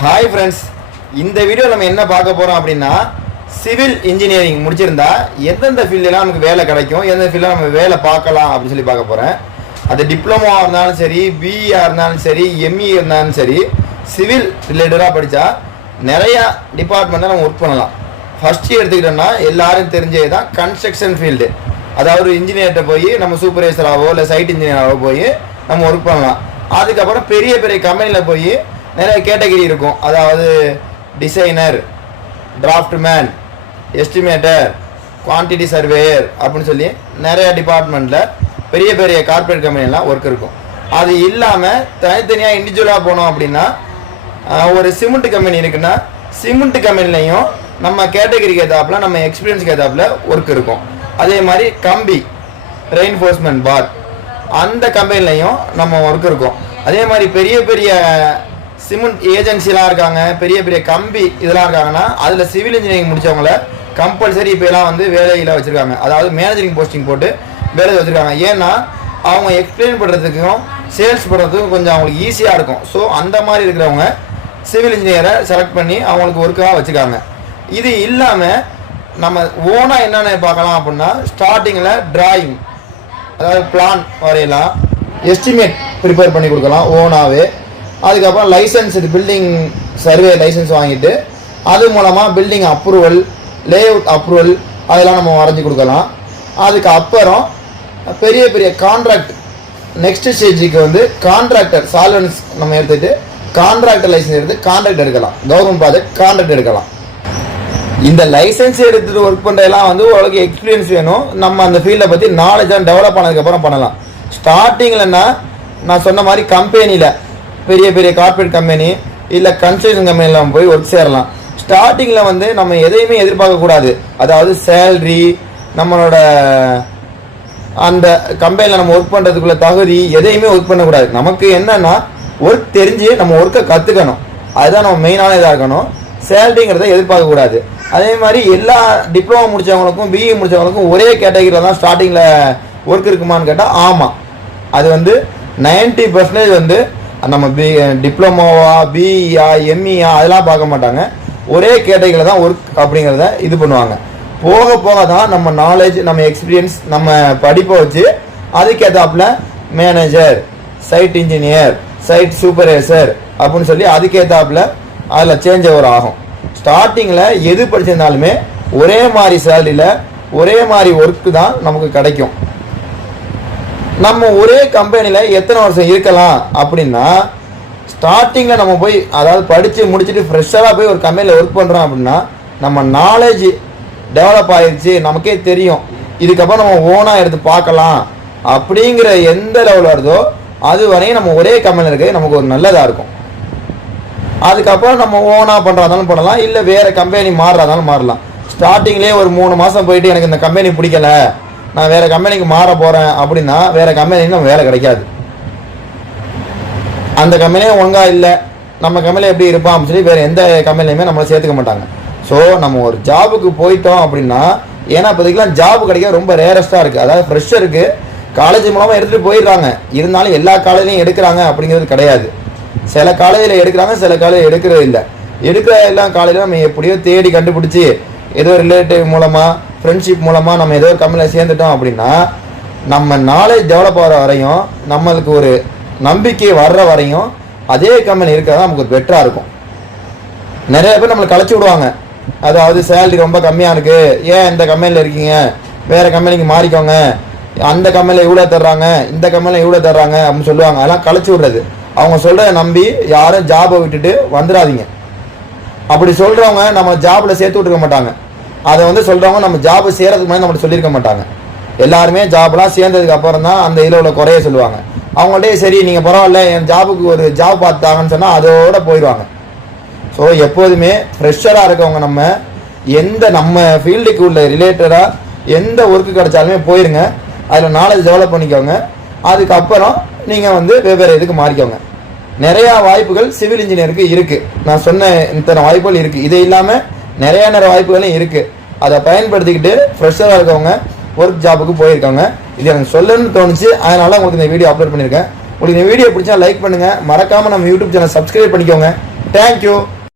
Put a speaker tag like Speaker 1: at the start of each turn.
Speaker 1: Hi friends இந்த video நம்ம என்ன பார்க்க போகிறோம் அப்படின்னா சிவில் இன்ஜினியரிங் முடிச்சிருந்தா எந்தெந்த ஃபீல்டெலாம் நமக்கு வேலை கிடைக்கும் எந்தெந்த ஃபீல்டில் நம்ம வேலை பார்க்கலாம் அப்படின்னு சொல்லி பார்க்க போகிறேன் அது டிப்ளமோவாக இருந்தாலும் சரி பிஇஆ இருந்தாலும் சரி எம்இ இருந்தாலும் சரி சிவில் ரிலேட்டடாக படித்தா நிறையா டிபார்ட்மெண்ட்டாக நம்ம ஒர்க் பண்ணலாம். ஃபஸ்ட்டு எடுத்துக்கிட்டோம்னா எல்லாரும் தெரிஞ்சது தான் கன்ஸ்ட்ரக்ஷன் ஃபீல்டு அதாவது இன்ஜினியர்கிட்ட போய் நம்ம சூப்பர்வைசராகவோ இல்லை சைட் இன்ஜினியராகவோ போய் நம்ம ஒர்க் பண்ணலாம். அதுக்கப்புறம் பெரிய பெரிய கம்பெனியில் போய் நிறைய கேட்டகரி இருக்கும். அதாவது designer draftsman estimator quantity surveyor அப்படின்னு சொல்லி நிறைய டிபார்ட்மெண்ட்டில் பெரிய பெரிய கார்ப்பரேட் கம்பெனிலாம் ஒர்க் இருக்கும். அது இல்லாமல் தனித்தனியாக இண்டிவிஜுவலாக போனோம் அப்படின்னா ஒரு சிமெண்ட் கம்பெனி இருக்குன்னா சிமெண்ட் கம்பெனிலையும் நம்ம கேட்டகரிக்கு ஏற்றாப்புல நம்ம எக்ஸ்பீரியன்ஸ்க்கு ஏற்றாப்புல ஒர்க் இருக்கும். அதே மாதிரி கம்பி ரெயின்ஃபோர்ஸ்மெண்ட் பார் அந்த கம்பெனிலையும் நம்ம ஒர்க் இருக்கும். அதே மாதிரி பெரிய பெரிய சிமெண்ட் ஏஜென்சிலாம் இருக்காங்க பெரிய பெரிய கம்பி இதெல்லாம் இருக்காங்கன்னா அதில் சிவில் இன்ஜினியரிங் முடித்தவங்கள கம்பல்சரி இப்போ எல்லாம் வந்து வேலையில் வச்சுருக்காங்க. அதாவது மேனேஜரிங் போஸ்டிங் போட்டு வேலையில் வச்சுருக்காங்க. ஏன்னா அவங்க எக்ஸ்பிளைன் பண்ணுறதுக்கும் சேல்ஸ் பண்ணுறதுக்கும் கொஞ்சம் அவங்களுக்கு ஈஸியாக இருக்கும். ஸோ அந்த மாதிரி இருக்கிறவங்க சிவில் இன்ஜினியரை செலக்ட் பண்ணி அவங்களுக்கு ஒர்க்காக வச்சுருக்காங்க இது இல்லாமல் நம்ம ஓனாக என்னென்ன பார்க்கலாம் அப்படின்னா ஸ்டார்டிங்கில் டிராயிங் அதாவது பிளான் வரையலாம் எஸ்டிமேட் ப்ரிப்பேர் பண்ணி கொடுக்கலாம் ஓனாகவே அதுக்கப்புறம் லைசன்ஸ் பில்டிங் சர்வே லைசன்ஸ் வாங்கிட்டு அது மூலமாக பில்டிங் அப்ரூவல் லேஅவுட் அப்ரூவல் அதெல்லாம் நம்ம வரைஞ்சி கொடுக்கலாம். அதுக்கு அப்புறம் பெரிய பெரிய கான்ட்ராக்ட் நெக்ஸ்ட் ஸ்டேஜுக்கு வந்து கான்ட்ராக்டர் சால்வன்ஸ் நம்ம எடுத்துட்டு கான்ட்ராக்டர் லைசன்ஸ் எடுத்து கான்ட்ராக்ட் எடுக்கலாம். கவர்மெண்ட் ப்ராஜெக்ட் கான்ட்ராக்ட் எடுக்கலாம். இந்த லைசன்ஸ் எடுத்துகிட்டு ஒர்க் பண்ணுறதெல்லாம் வந்து உங்களுக்கு எக்ஸ்பீரியன்ஸ் வேணும். நம்ம அந்த ஃபீல்டை பற்றி நாலேஜாக டெவலப் ஆனதுக்கப்புறம் பண்ணலாம். ஸ்டார்டிங்கில்னா நான் சொன்ன மாதிரி கம்பெனியில் பெரிய பெரிய கார்ப்பரேட் கம்பெனி இல்லை கன்ஸ்ட்ரக்ஷன் கம்பெனியில் போய் ஒர்க் சேரலாம். ஸ்டார்டிங்கில் வந்து நம்ம எதையுமே எதிர்பார்க்கக்கூடாது அதாவது சேல்ரி நம்மளோட அந்த கம்பெனியில் நம்ம ஒர்க் பண்ணுறதுக்குள்ள தகுதி எதையுமே ஒர்க் பண்ணக்கூடாது நமக்கு என்னன்னா ஒர்க் தெரிஞ்சு நம்ம ஒர்க்கை கற்றுக்கணும் அதுதான் நம்ம மெயினான இதாக இருக்கணும். சேலரிங்கிறத எதிர்பார்க்கக்கூடாது அதே மாதிரி எல்லா டிப்ளமோ முடிச்சவங்களுக்கும் பிஇ முடிச்சவங்களுக்கும் ஒரே கேட்டகரியில் தான் ஸ்டார்டிங்கில் ஒர்க் இருக்குமான்னு கேட்டால் ஆமாம் அது வந்து 90% பர்சன்டேஜ் வந்து நம்ம பி டிப்ளமோவா பிஇஆ எம்இஆ அதெல்லாம் பார்க்க மாட்டாங்க. ஒரே கேட்டகரியில் தான் ஒர்க் அப்படிங்கிறத இது பண்ணுவாங்க. போக போக தான் நம்ம நாலேஜ் நம்ம எக்ஸ்பீரியன்ஸ் நம்ம படிப்பை வச்சு அதுக்கேற்றாப்புல manager site engineer site supervisor அப்படின்னு சொல்லி அதுக்கேற்றாப்புல அதில் சேஞ்ச் ஓவர் ஆகும் ஸ்டார்டிங்கில் எது படிச்சிருந்தாலுமே ஒரே மாதிரி சேலரியில் ஒரே மாதிரி ஒர்க்கு தான் நமக்கு கிடைக்கும். நம்ம ஒரே கம்பெனியில் எத்தனை வருஷம் இருக்கலாம் அப்படின்னா ஸ்டார்டிங்கில் நம்ம போய் அதாவது படித்து முடிச்சுட்டு ஃப்ரெஷ்ஷராக போய் ஒரு கம்பெனியில் ஒர்க் பண்ணுறோம் அப்படின்னா நம்ம நாலேஜ் டெவலப் ஆயிடுச்சு நமக்கே தெரியும். இதுக்கப்புறம் நம்ம ஓனாக எடுத்து பார்க்கலாம் அப்படிங்கிற எந்த லெவல் வருதோ அது வரையும் நம்ம ஒரே கம்பெனியில் இருக்கிறது நமக்கு ஒரு நல்லதாக இருக்கும். அதுக்கப்புறம் நம்ம ஓனாக பண்ணுறாதாலும் பண்ணலாம் இல்லை வேறு கம்பெனி மாறுறதாலும் மாறலாம். ஸ்டார்டிங்லேயே ஒரு மூணு மாதம் போயிட்டு எனக்கு இந்த கம்பெனி பிடிக்கல நான் வேறு கம்பெனிக்கு மாற போகிறேன் அப்படின்னா வேறு கம்பெனிக்கு நம்ம வேலை கிடைக்காது. அந்த கம்பெனியே ஒழுங்காக இல்லை. நம்ம கம்பெனியில் எப்படி இருப்பான் அப்படின்னு சொல்லி வேறு எந்த கம்பெனிலையுமே நம்மளை சேர்த்துக்க மாட்டாங்க. ஸோ நம்ம ஒரு ஜாபுக்கு போயிட்டோம் அப்படின்னா ஏன்னா இப்போதைக்கெலாம் ஜாப் கிடைக்க ரொம்ப ரேரஸ்ட்டாக இருக்குது அதாவது ஃப்ரெஷ்ஷருக்கு காலேஜ் மூலமாக எடுத்துகிட்டு போயிடுறாங்க. இருந்தாலும் எல்லா காலேஜ்லையும் எடுக்கிறாங்க அப்படிங்கிறது கிடையாது. சில காலேஜில் எடுக்கிறாங்க சில காலேஜ் எடுக்கிறது இல்லை. எடுக்கிற எல்லா காலேஜில் நம்ம எப்படியோ தேடி கண்டுபிடிச்சி ஏதோ ரிலேட்டிவ் மூலமாக ஃப்ரெண்ட்ஷிப் மூலமாக நம்ம ஏதோ ஒரு கம்பெனியில் சேர்ந்துட்டோம் அப்படின்னா நம்ம நாலேஜ் டெவலப் ஆகிற வரையும் நம்மளுக்கு ஒரு நம்பிக்கை வர்ற வரையும் அதே கம்பெனி இருக்கிறது நமக்கு ஒரு பெட்டராக இருக்கும். நிறைய பேர் நம்மளை கழிச்சு விடுவாங்க. அதாவது சேலரி ரொம்ப கம்மியாக இருக்குது ஏன் இந்த கம்பெனியில் இருக்கீங்க? வேறு கம்பெனிக்கு மாறிக்கோங்க. அந்த கம்பெனியில் இவ்வளோ தர்றாங்க. இந்த கம்பெனியில் இவ்வளோ தர்றாங்க அப்படின்னு சொல்லுவாங்க. அதெல்லாம் கழிச்சு விடுறது. அவங்க சொல்கிறத நம்பி யாரும் ஜாபை விட்டுட்டு வந்துடாதீங்க. அப்படி சொல்கிறவங்க நம்ம ஜாபில் சேர்த்து விட்டுருக்க மாட்டாங்க. அதை வந்து சொல்கிறவங்க நம்ம ஜாப் சேர்றதுக்கு முன்னாடி நம்மகிட்ட சொல்லியிருக்க மாட்டாங்க. எல்லாருமே ஜாப்லாம் சேர்ந்ததுக்கு அப்புறம் தான் அந்த இதில் உள்ள குறைய சொல்லுவாங்க. அவங்கள்ட்டே சரி நீங்கள் பரவாயில்ல என் ஜாபுக்கு ஒரு ஜாப் பார்த்தாங்கன்னு சொன்னால் அதோட போயிடுவாங்க. ஸோ எப்போதுமே ஃப்ரெஷராக இருக்கவங்க நம்ம எந்த நம்ம ஃபீல்டுக்கு உள்ள ரிலேட்டடாக எந்த ஒர்க்கு கிடைச்சாலுமே போயிருங்க. அதில் நாலேஜ் டெவலப் பண்ணிக்கோங்க. அதுக்கப்புறம் நீங்கள் வந்து வெவ்வேறு இதுக்கு மாறிக்கோங்க. நிறையா வாய்ப்புகள் சிவில் இன்ஜினியருக்கு இருக்குது நான் சொன்ன இத்தனை வாய்ப்புகள் இருக்குது இது இல்லாமல் நிறையா நிறைய வாய்ப்புகளும் இருக்குது அதை பயன்படுத்திக்கிட்டு ஃப்ரெஷராக இருக்கவங்க ஒர்க் ஜாபுக்கு போயிருக்காங்க. இது எனக்கு சொல்லணும்னு தோணுச்சு. அதனால உங்களுக்கு இந்த வீடியோ அப்லோட் பண்ணியிருக்கேன். உங்களுக்கு இந்த வீடியோ பிடிச்சா லைக் பண்ணுங்கள் மறக்காமல் நம்ம யூடியூப் சேனல் சப்ஸ்கிரைப் பண்ணிக்கோங்க. Thank you